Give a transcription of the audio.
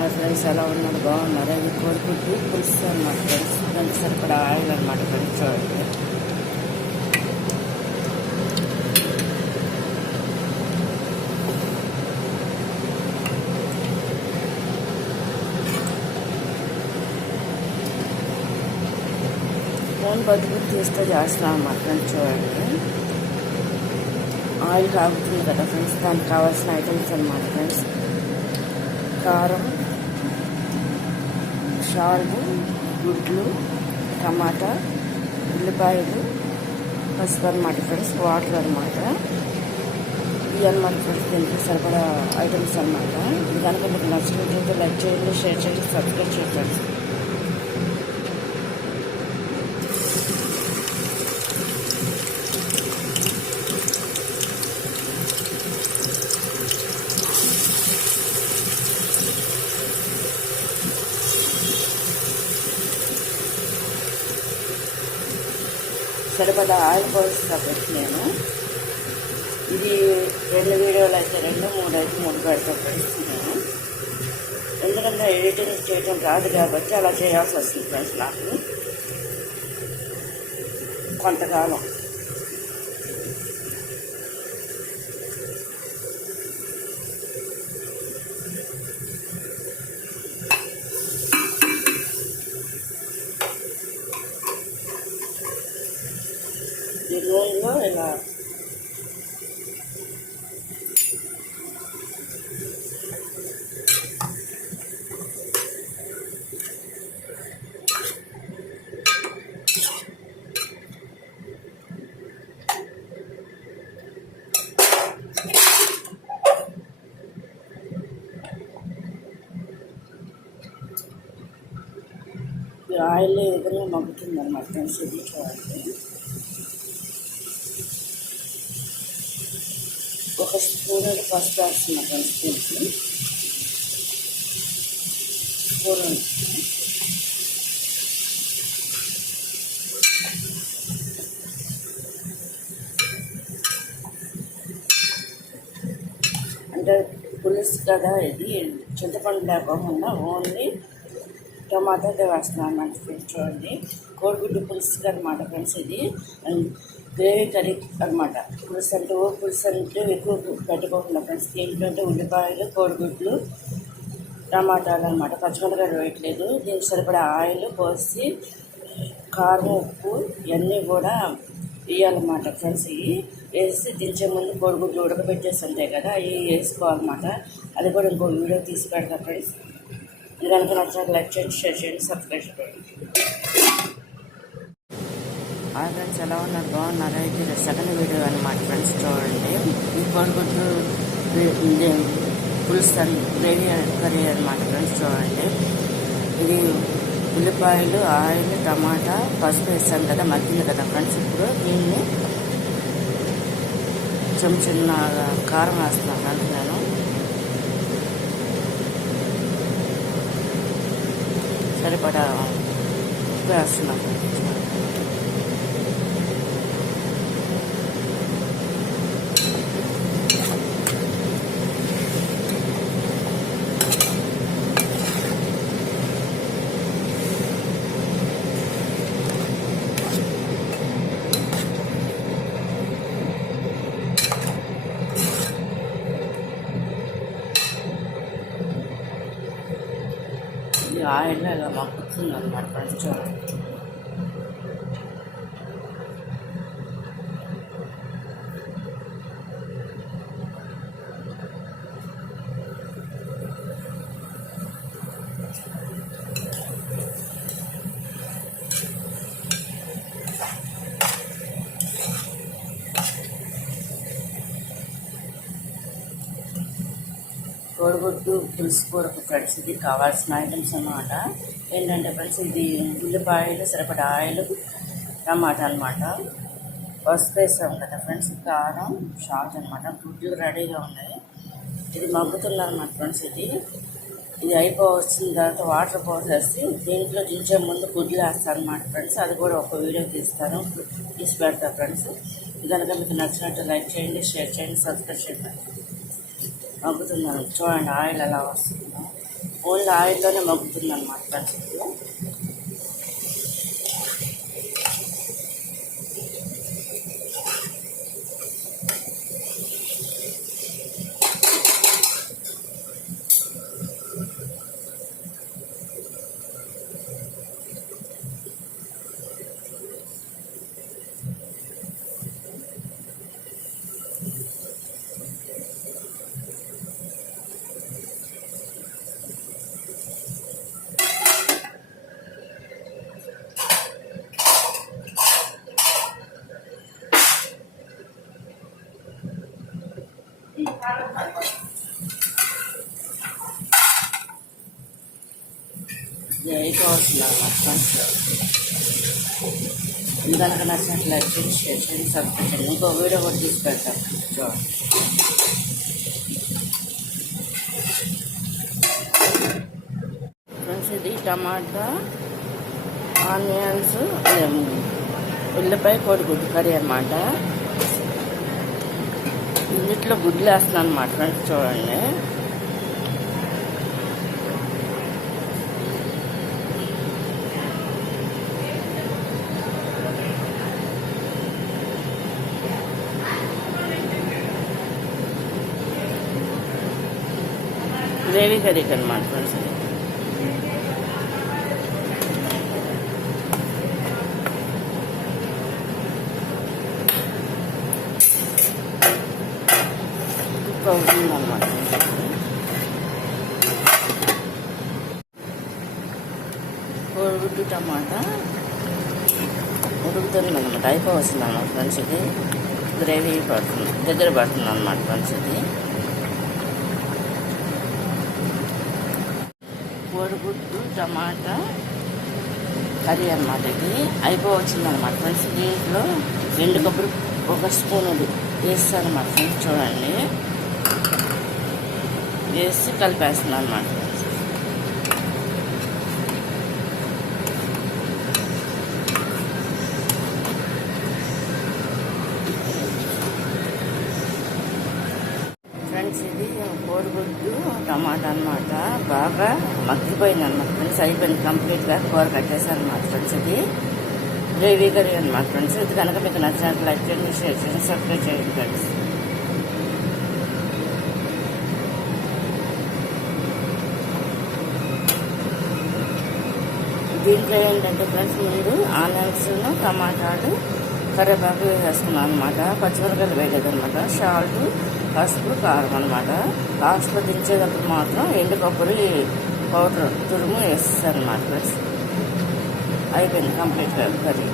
ఆ ఫ్రెండ్స్ ఎలా ఉన్నారు, బాగున్నారు. అది కోడిగుడ్డు పులుసు అనమాట ఫ్రెండ్స్. దానికి సరిపడా ఆయిల్ అనమాట ఫ్రెండ్స్. చూడండి, ఫోన్ బతుకుని తీస్తే చేస్తున్నాం అనమాట ఫ్రెండ్స్. చూడండి, ఆయిల్ కాగుతుంది కదా ఫ్రెండ్స్. దానికి కావాల్సిన ఐటమ్స్ అనమాట ఫ్రెండ్స్: కారం, సాల్ట్, గుడ్లు, టమాటా, ఉల్లిపాయలు, పసుపు అనమాట ఫ్రెండ్స్, వాటర్ అనమాట. ఇవి అనమాట ఫ్రెండ్స్ దీనికి సరిపడా ఐటమ్స్ అనమాట. ఇది కనుక మీకు నచ్చినట్లయితే లైక్ చేయండి, షేర్ చేయండి, సబ్స్క్రైబ్ చేయండి ఫ్రెండ్స్. సరిపడా ఆయిల్ పోస్తాను నేను. ఇది 2 వీడియోలు అయితే 2, 3 అయితే 3 పెడతా ఫ్రెండ్స్ నేను. ఎందుకంటే ఎడిటింగ్ చేయడం రాదు కాబట్టి అలా చేయాల్సి వస్తుంది ఫ్రెండ్స్ నాకు కొంతకాలం. ఈ నూనెలో ఇలా ఆయిల్ ఈ విధంగా మగ్గుతుంది అన్నమాట ఫ్రెండ్స్. ఇది చూడండి, ఒక స్పూన్ పసుపు వేస్తున్నా ఫ్రెండ్స్. దీనికి స్పూన్ అంటే పులుసు కదా, ఇది చింతపండు లేకుండా ఓన్లీ టమాటాతో వేస్తున్నాను అన్నమాట ఫ్రెండ్స్. చూడండి, కోడిగుడ్డు పులుసు అనమాట ఫ్రెండ్స్. ఇది గ్రేవీ కర్రీ అనమాట. పులుసు అంటే ఎక్కువ పెట్టుకోకుండా ఫ్రెండ్స్. దీంట్లో ఉల్లిపాయలు, కోడిగుడ్లు, టమాటాలు అనమాట. పచ్చిమిరపకాయలు వేయట్లేదు. దీనికి సరిపడా ఆయిల్ పోసి కారం, ఉప్పు ఇవన్నీ కూడా వేయాలన్నమాట ఫ్రెండ్స్. ఇవి వేసి దించే ముందు కోడిగుడ్లు ఉడకబెట్టేసి ఉంటాయి కదా, అవి వేసుకోవాలన్నమాట. అది కూడా ఇంకో వీడియో తీసి పెడతా ఫ్రెండ్స్. ఇది కనుక నచ్చినట్టు లైక్ చేయండి, షేర్ చేయండి, సబ్స్క్రైబ్ చేయండి. ఫ్రెండ్స్ ఎలా ఉన్నారు, బాగున్నారా? ఇది సెకండ్ వీడియో అనమాట ఫ్రెండ్స్. చూడండి, ఈ కోడిగుడ్డు పులుసు గ్రేవీ కర్రీ అనమాట ఫ్రెండ్స్. చూడండి, ఇది ఉల్లిపాయలు, ఆయిల్, టమాటా, పసుపు వేస్తాను కదా, మగ్గింది కదా ఫ్రెండ్స్. ఇప్పుడు దీన్ని చిన్న కారం వేస్తున్నాను ఫ్రెండ్స్. నేను సరిపడా ఉప్పు వేస్తున్నాను. ఆయిల్ ఇలా మగ్గుతుంది అన్నమాట ఫ్రెండ్స్. చూడండి, కోడిగుడ్డు పులుసు కూరకు ఫ్రెండ్స్ ఇది కావాల్సిన ఐటమ్స్ అన్నమాట. ఏంటంటే ఫ్రెండ్స్, ఇది ఉల్లిపాయలు, సరిపడా ఆయిల్, టమాటా అనమాట, పసుపు వేసాం కదా ఫ్రెండ్స్, కారం, సాల్ట్ అనమాట. గుడ్లు రెడీగా ఉన్నాయి. ఇది మగ్గుతుందన్నమాట ఫ్రెండ్స్. ఇది అయిపోవచ్చిన తర్వాత వాటర్ పోసేసి దీంట్లో దించే ముందు గుడ్లు వేస్తాను అనమాట ఫ్రెండ్స్. అది కూడా ఒక వీడియో తీసి పెడతాను ఫ్రెండ్స్. ఇది కనుక మీకు నచ్చినట్టు లైక్ చేయండి, షేర్ చేయండి, సబ్స్క్రైబ్ చేయండి. మగ్గుతున్నాను చూడండి, ఆయిల్ ఎలా వస్తుందో. ఓన్లీ ఆయిల్లోనే మగ్గుతుంది అనమాట ఫ్రెండ్స్ ఇది. ఇది అయిపోవస్తుంది అన్నమాట ఫ్రెండ్స్. ఇందాక నచ్చినట్లయితే షేర్ చేయండి, సబ్స్క్రైబ్ చేయండి. ఇంకో వీడియో కూడా తీసి పెడతాం చూడండి. ఫ్రెండ్స్ ఇది టమాటా, ఆనియన్స్, ఉల్లిపాయ, కోడిగుడ్డు కర్రీ అన్నమాట. ఇందులో గుడ్లు వేస్తున్నాను అన్నమాట ఫ్రెండ్స్ చూడండి. గ్రేవీ కర్రీకి అన్నమాట ఫ్రెండ్స్ ఇది. అవుతుందన్నమాట. కోడిగుడ్డు టమాటా ఉడుకుతుంది అనమాట, అయిపోవస్తుంది అన్నమాట ఫ్రెండ్స్ ఇది. గ్రేవీ పడుతుంది, దగ్గర పడుతుంది అన్నమాట ఫ్రెండ్స్ ఇది. కోడిగుడ్డు టమాటా కర్రీ అన్నమాట ఇది. అయిపోవచ్చింది అనమాట ఫ్రెండ్స్. దీంట్లో ఎండు కొబ్బరి ఒక స్పూన్ వేస్తాను అన్నమాట ఫ్రెండ్స్ చూడండి. వేసి కలిపేస్తున్నాను అన్నమాట. ఫ్రెండ్స్ ఇది కోడిగుడ్డు టమాటా అన్నమాట, బాగా మగ్గిపోయింది అన్నమాట ఫ్రెండ్స్. అయిపోయింది కంప్లీట్గా, కూర కట్టేసాను అన్నమాట ఫ్రెండ్స్. ఇది గ్రేవీ కర్రీ అన్నమాట ఫ్రెండ్స్. ఇది కనుక మీకు నచ్చినట్లు లైక్ చేయండి, షేర్ చేయండి, సబ్స్క్రైబ్ చేయండి ఫ్రెండ్స్. దీంట్లో ఏంటంటే ఫ్రెండ్స్ ముందు ఆనియన్స్, టమాటాలు, కరివేపాకు వేసుకున్నాను అనమాట. పచ్చిమిరపకాయలు వేయలేదన్నమాట. సాల్ట్, పసుపు, కారం అనమాట. లాస్ట్లో దించేటప్పుడు మాత్రం ఎండు కొబ్బరి పౌడర్ తురుము వేస్తాను అనమాట ఫ్రెండ్స్. అయిపోయింది కంప్లీట్గా కర్రీ.